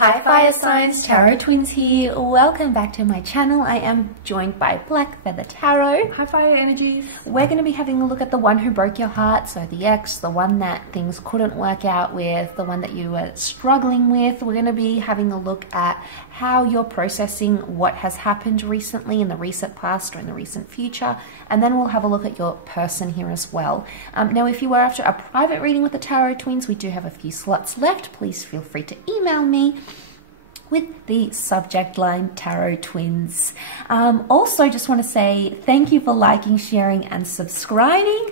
Hi Fire Signs, Tarot Twins here. Welcome back to my channel. I am joined by Black Feather Tarot. Hi Fire Energies. We're going to be having a look at the one who broke your heart, so the ex, the one that things couldn't work out with, the one that you were struggling with. We're going to be having a look at how you're processing what has happened recently in the recent past or in the recent future, and then we'll have a look at your person here as well. Now if you are after a private reading with the Tarot Twins, we do have a few slots left. Please feel free to email me with the subject line Tarot Twins. Also just want to say thank you for liking, sharing and subscribing.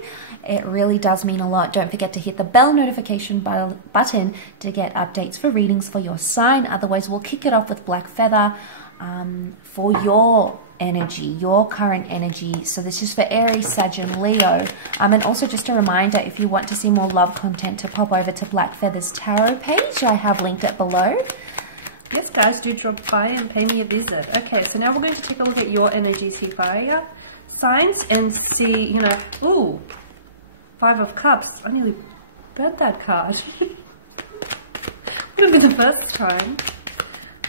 It really does mean a lot. Don't forget to hit the bell notification button to get updates for readings for your sign. Otherwise we'll kick it off with Black Feather for your energy, your current energy. So this is for Aries, Sag and Leo. And also just a reminder, if you want to see more love content, to pop over to Black Feather's tarot page. I have linked it below. Yes guys, do drop by and pay me a visit. Okay, so now we're going to take a look at your energies here, Fire Signs, and see, you know, ooh, Five of Cups. I nearly burnt that card. Would have been the first time.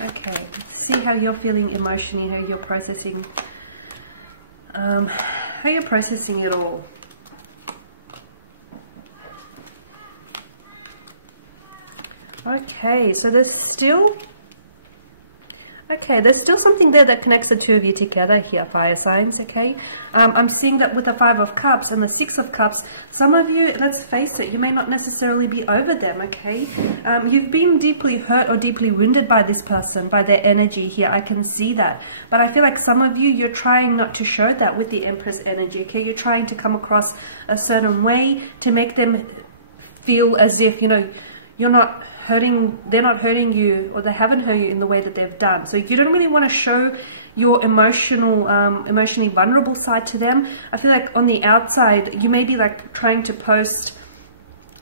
Okay, see how you're feeling emotionally, how you're processing, it all. Okay, so there's still something there that connects the two of you together here, Fire Signs, okay? I'm seeing that with the Five of Cups and the Six of Cups, some of you, let's face it, you may not necessarily be over them, okay? You've been deeply hurt or deeply wounded by this person, by their energy here, I can see that. But I feel like some of you, you're trying not to show that with the Empress energy, okay? You're trying to come across a certain way to make them feel as if, you know, you're not hurting, they're not hurting you, or they haven't hurt you in the way that they've done. So you don't really want to show your emotionally vulnerable side to them. I feel like on the outside, you may be like trying to post,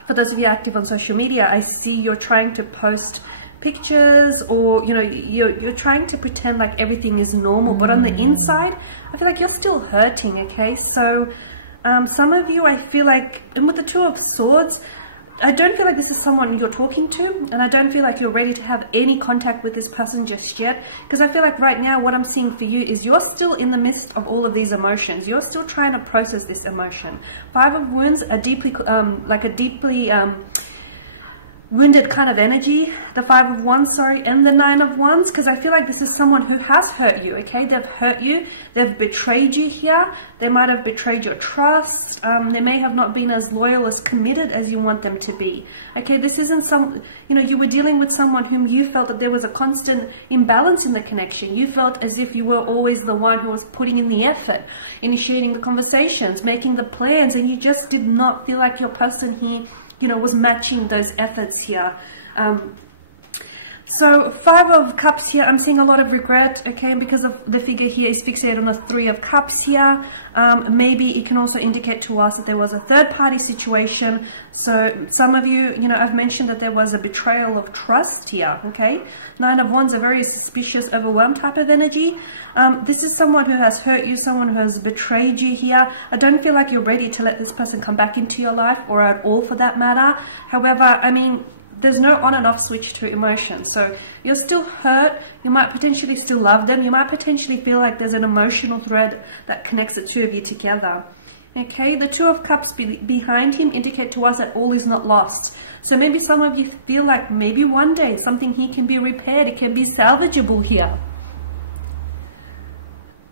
for those of you active on social media, I see you're trying to post pictures, or you know, you're trying to pretend like everything is normal, but on the inside, I feel like you're still hurting, okay? So some of you, I feel like, and with the Two of Swords, I don't feel like this is someone you're talking to, and I don't feel like you're ready to have any contact with this person just yet, because I feel like right now what I'm seeing for you is you're still in the midst of all of these emotions. You're still trying to process this emotion. Five of Wands are deeply, wounded kind of energy, the Five of Wands, sorry, and the Nine of Wands, because I feel like this is someone who has hurt you, okay? They've hurt you, they've betrayed you here, they might have betrayed your trust, they may have not been as loyal, as committed as you want them to be, okay? This isn't some, you know, you were dealing with someone whom you felt that there was a constant imbalance in the connection. You felt as if you were always the one who was putting in the effort, initiating the conversations, making the plans, and you just did not feel like your person here, you know, was matching those efforts here. So Five of Cups here, I'm seeing a lot of regret, okay, because of the figure here is fixated on the Three of Cups here. Maybe it can also indicate to us that there was a third party situation. So some of you, you know, I've mentioned that there was a betrayal of trust here, okay? Nine of Wands, a very suspicious, overwhelmed type of energy. This is someone who has hurt you, someone who has betrayed you here. I don't feel like you're ready to let this person come back into your life, or at all for that matter. However, I mean, there's no on and off switch to emotion. So you're still hurt. You might potentially still love them. You might potentially feel like there's an emotional thread that connects the two of you together. Okay, the Two of Cups behind him indicate to us that all is not lost. So maybe some of you feel like maybe one day something here can be repaired. It can be salvageable here.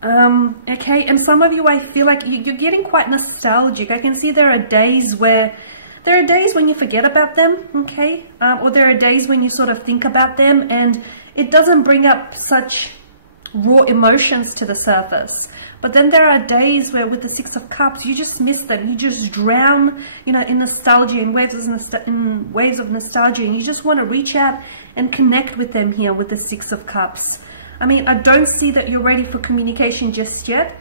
Okay, and some of you, I feel like you're getting quite nostalgic. I can see there are days where you forget about them, okay? Or there are days when you sort of think about them and it doesn't bring up such raw emotions to the surface. But then there are days where with the Six of Cups, you just miss them. You just drown, you know, in nostalgia, in waves of nostalgia. And you just want to reach out and connect with them here with the Six of Cups. I mean, I don't see that you're ready for communication just yet.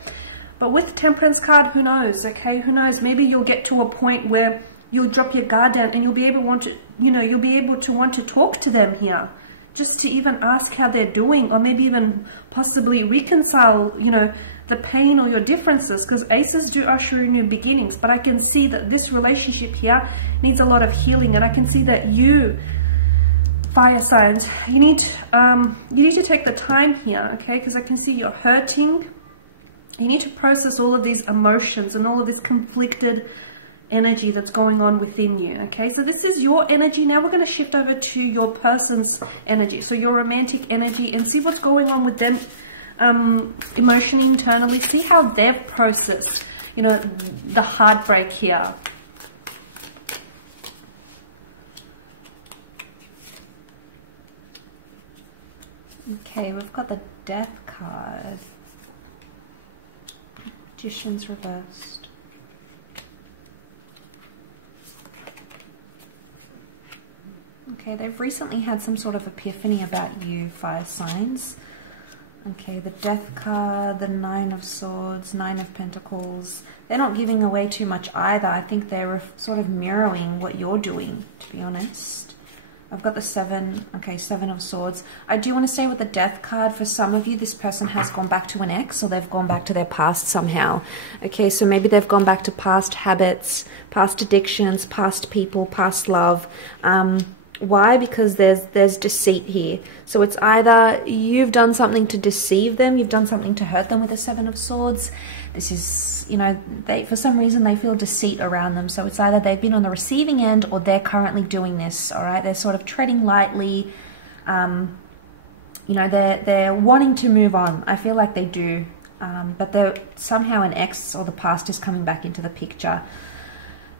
But with the Temperance card, who knows, okay? Who knows? Maybe you'll get to a point where you'll drop your guard down and you'll be able to want to talk to them here, just to even ask how they're doing, or maybe even possibly reconcile, you know, the pain or your differences, because aces do usher in new beginnings. But I can see that this relationship here needs a lot of healing, and I can see that you, fire signs, you need to take the time here, okay? Because I can see you're hurting. You need to process all of these emotions and all of this conflicted energy that's going on within you, okay? So this is your energy. Now we're going to shift over to your person's energy, so your romantic energy, and see what's going on with them emotionally, internally. See how they've processed, you know, the heartbreak here. Okay, we've got the Death card. Magician's reversed. Okay, they've recently had some sort of epiphany about you, fire signs. Okay, the Death card, the Nine of Swords, Nine of Pentacles. They're not giving away too much either. I think they're sort of mirroring what you're doing, to be honest. I've got the Seven, okay, Seven of Swords. I do want to say with the Death card, for some of you, this person has gone back to an ex, or they've gone back to their past somehow. Okay, so maybe they've gone back to past habits, past addictions, past people, past love. Why? Because there's deceit here. So it's either you've done something to deceive them, you've done something to hurt them with the Seven of Swords. This is, you know, for some reason they feel deceit around them. So it's either they've been on the receiving end or they're currently doing this, all right? They're sort of treading lightly. You know, they're wanting to move on. I feel like they do. But they're somehow an ex or the past is coming back into the picture.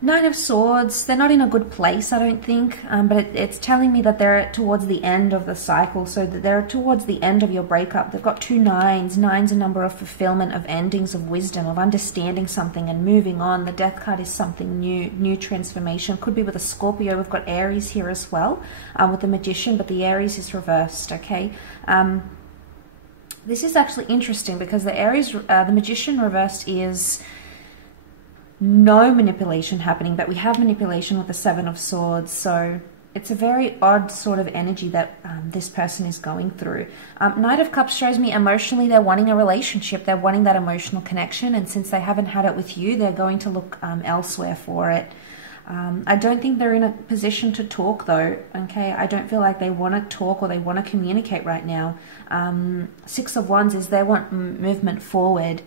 Nine of Swords, they're not in a good place, I don't think, but it's telling me that they're towards the end of the cycle, so that they're towards the end of your breakup. They've got two nines. Nine's a number of fulfillment, of endings, of wisdom, of understanding something and moving on. The Death card is something new transformation. Could be with a Scorpio. We've got Aries here as well, with the Magician, but the Aries is reversed, okay? This is actually interesting because the Aries, the Magician reversed is no manipulation happening, but we have manipulation with the Seven of Swords. So it's a very odd sort of energy that this person is going through. Knight of Cups shows me emotionally they're wanting a relationship, they're wanting that emotional connection, and since they haven't had it with you, they're going to look elsewhere for it. I don't think they're in a position to talk though, okay? I don't feel like they want to talk or they want to communicate right now. Six of Wands is they want movement forward,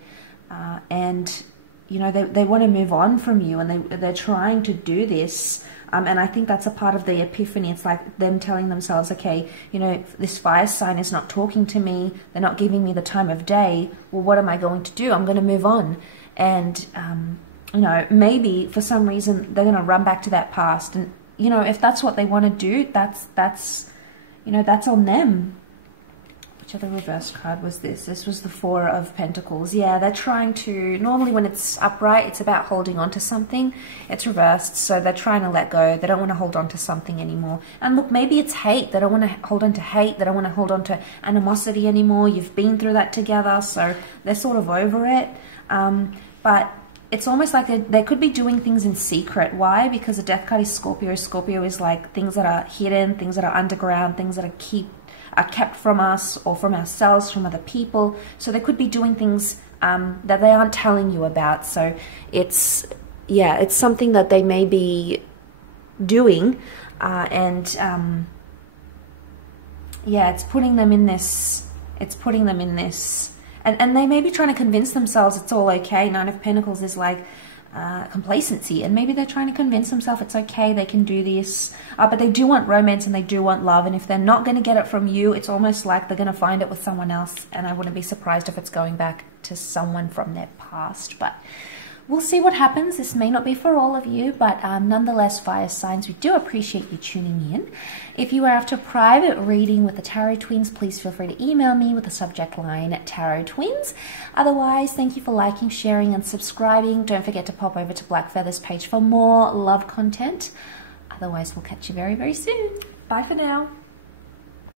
and you know, they want to move on from you, and they're trying to do this. And I think that's a part of the epiphany. It's like them telling themselves, okay, you know, this fire sign is not talking to me. They're not giving me the time of day. Well, what am I going to do? I'm going to move on. And, you know, maybe for some reason they're going to run back to that past. And, you know, if that's what they want to do, that's you know, that's on them. Which other reverse card was this? This was the Four of Pentacles. Yeah, they're trying to, normally when it's upright, it's about holding on to something. It's reversed, so they're trying to let go. They don't want to hold on to something anymore. And look, maybe it's hate. They don't want to hold on to hate. They don't want to hold on to animosity anymore. You've been through that together, so they're sort of over it. But it's almost like they could be doing things in secret. Why? Because the Death card is Scorpio. Scorpio is like things that are hidden, things that are underground, things that are kept from us or from ourselves, from other people. So they could be doing things that they aren't telling you about. So it's, yeah, it's something that they may be doing, and yeah, it's putting them in this, and they may be trying to convince themselves it's all okay. Nine of Pentacles is like complacency, and maybe they're trying to convince themselves it's okay, they can do this, but they do want romance and they do want love, and if they're not going to get it from you, it's almost like they're going to find it with someone else, and I wouldn't be surprised if it's going back to someone from their past. But we'll see what happens. This may not be for all of you, but nonetheless, fire signs, we do appreciate you tuning in. If you are after a private reading with the Tarot Twins, please feel free to email me with the subject line Tarot Twins. Otherwise, thank you for liking, sharing, and subscribing. Don't forget to pop over to Black Feather's page for more love content. Otherwise, we'll catch you very, very soon. Bye for now.